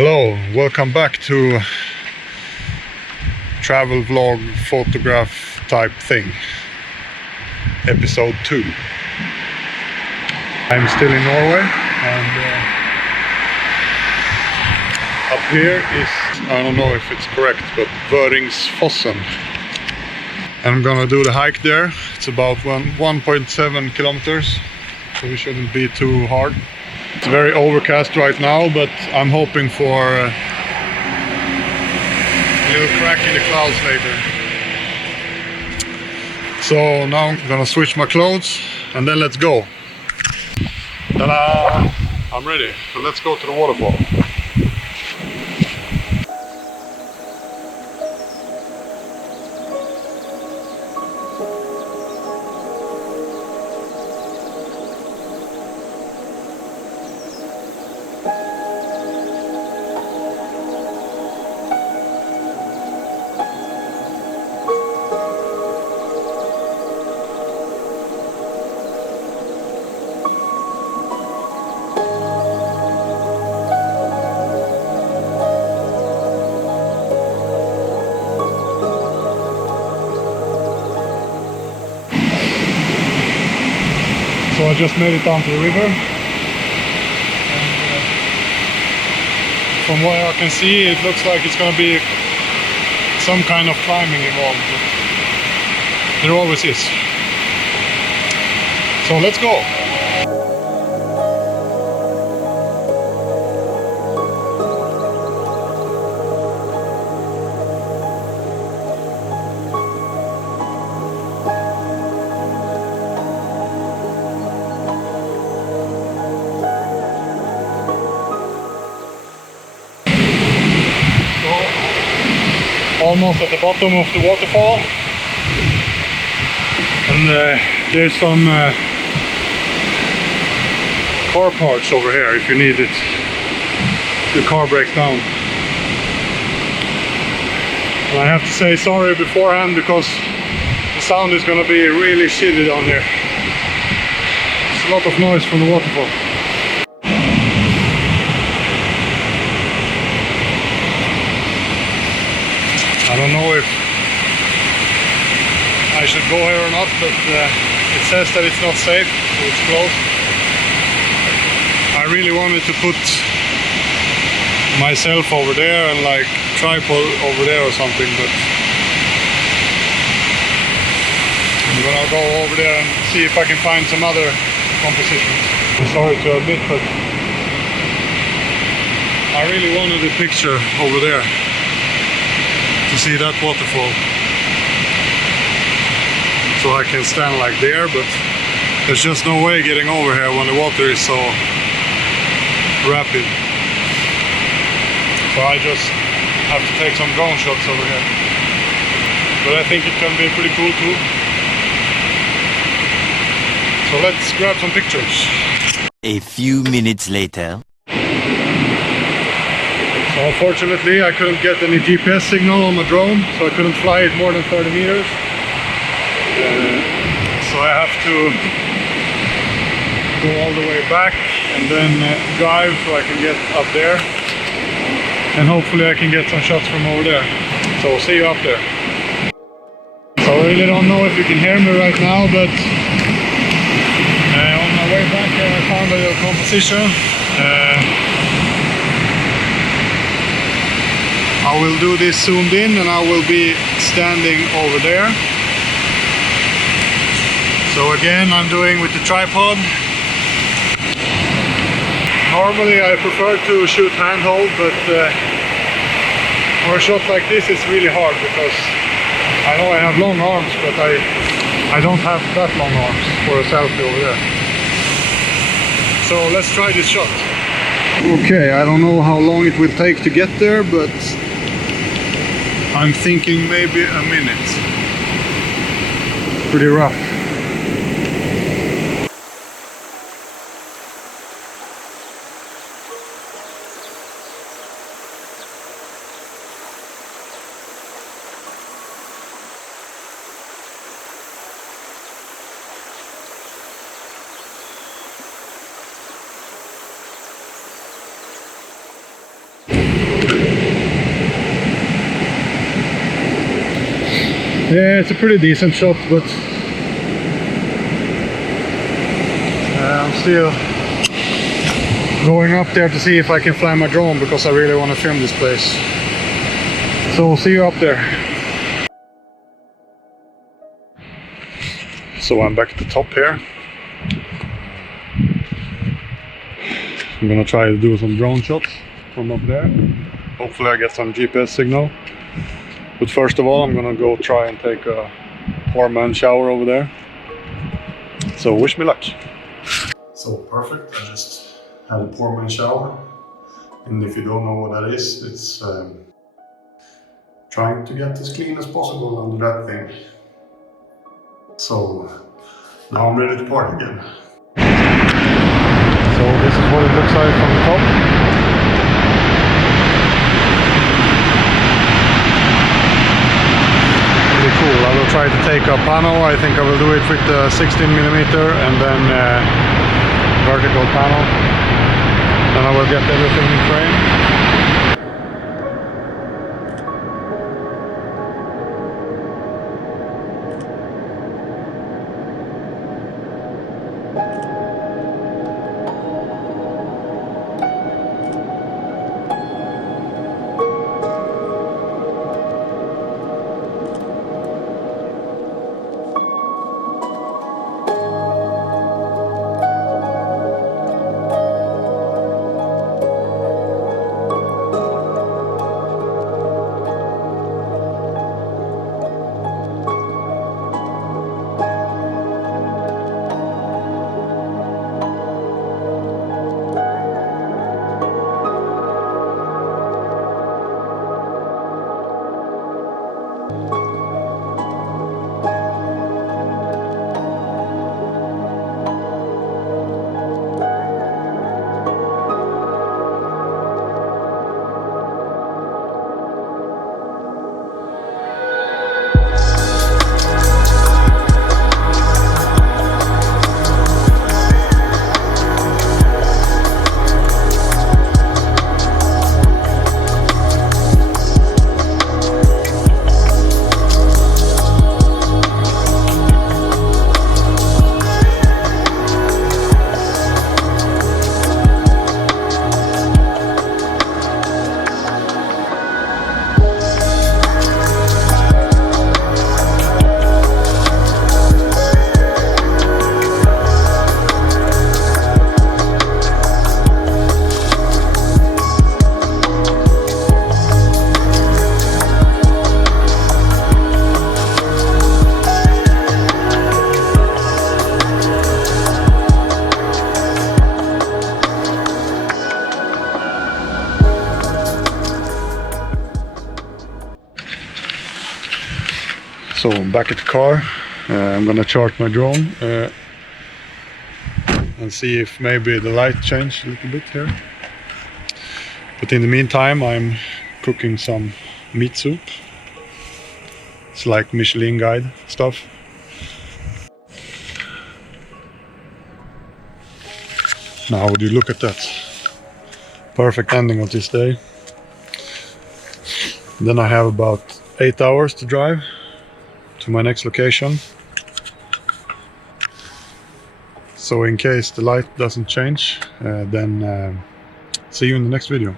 Hello, welcome back to travel vlog photograph type thing, episode 2. I'm still in Norway and up here is, I don't know if it's correct, but Vøringsfossen. And I'm gonna do the hike there. It's about 1.7 kilometers, so it shouldn't be too hard. It's very overcast right now, but I'm hoping for a little crack in the clouds later. So now I'm gonna switch my clothes and then let's go. Ta-da! I'm ready, so let's go to the waterfall. So I just made it down to the river, and from what I can see it looks like it's going to be some kind of climbing involved. There always is. So let's go! Almost at the bottom of the waterfall, and there's some car parts over here if you need it. The car breaks down. And I have to say sorry beforehand because the sound is going to be really shitty down here. It's a lot of noise from the waterfall. I don't know if I should go here or not, but it says that it's not safe, so it's closed. I really wanted to put myself over there and like tripod over there or something, but I'm gonna go over there and see if I can find some other compositions. I'm sorry to admit, but I really wanted a picture over there to see that waterfall, so I can stand like there, but there's just no way getting over here when the water is so rapid. So I just have to take some drone shots over here, but I think it can be pretty cool too. So let's grab some pictures. A few minutes later. So unfortunately I couldn't get any GPS signal on my drone, so I couldn't fly it more than 30 meters. So I have to go all the way back and then drive so I can get up there. And hopefully I can get some shots from over there. So we'll see you up there. So I really don't know if you can hear me right now, but on my way back I found a little composition. I will do this zoomed in and I will be standing over there. So again, I'm doing with the tripod. Normally I prefer to shoot handhold, but for a shot like this it's really hard because I know I have long arms, but I don't have that long arms for a selfie over there. So let's try this shot. Okay, I don't know how long it will take to get there, but I'm thinking maybe a minute. Pretty rough. Yeah, it's a pretty decent shot, but I'm still going up there to see if I can fly my drone because I really want to film this place. So see you up there. So I'm back at the top here. I'm gonna try to do some drone shots from up there. Hopefully I get some GPS signal. But first of all, I'm gonna go try and take a poor man shower over there. So wish me luck. So perfect, I just had a poor man shower. And if you don't know what that is, it's trying to get as clean as possible under that thing. So now I'm ready to party again. So this is what it looks like from the top. Really cool. I will try to take a panel. I think I will do it with the 16mm and then vertical panel. Then I will get everything in frame. So I'm back at the car. I'm gonna charge my drone and see if maybe the light changed a little bit here. But in the meantime, I'm cooking some meat soup. It's like Michelin guide stuff. Now would you look at that? Perfect ending of this day. Then I have about 8 hours to drive to my next location. So in case the light doesn't change, then see you in the next video.